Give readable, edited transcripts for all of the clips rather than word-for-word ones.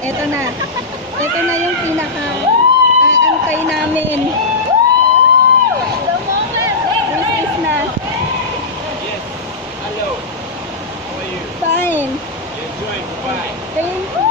Eto na. Ito na yung pinaka-aantay namin. This is na. Yes. Hello. How are you? Fine. You enjoying Dubai? Thank you.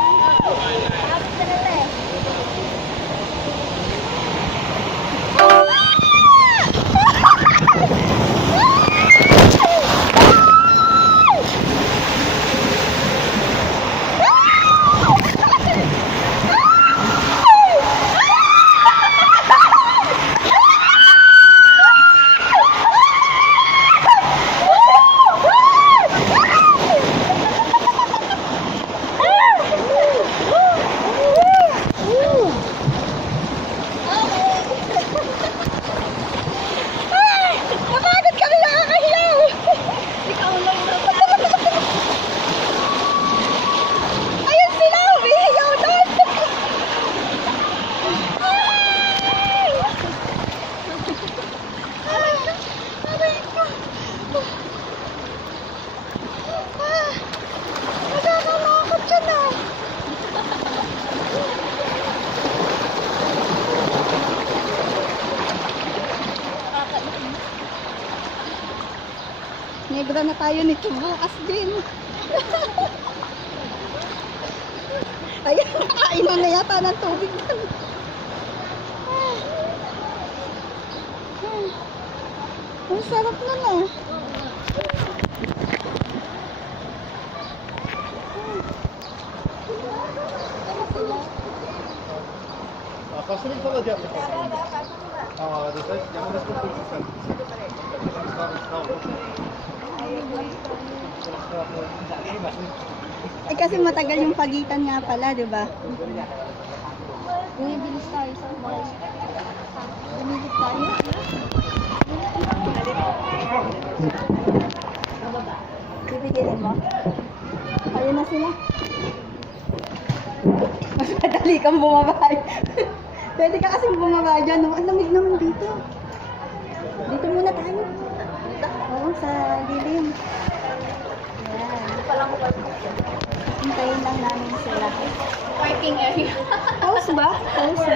Napagod kami, nakakahiyaw! Ikaw lang na. Ayun sila, umihiyaw doon! Aray ko! Nakakalakot siya na! Negra na tayo nito bukas din. Ayun, nakainom na yata ng tubig. Ang sarap nun ah. Посмотри, что делать. Я могу сказать, Eh kasi matagal yung pagitan nga pala, di ba? Bumibilis tayo sa mall. Bumibilis tayo. Bibigyan mo? Ayun na sila. Mas madali kang bumabay. Pwede ka kasing bumaba dyan. No? Ang lamig naman dito. Dito muna tayo. Oo, sa dilim. Ayan. Hintayin lang namin sila. Parking area. House ba? House.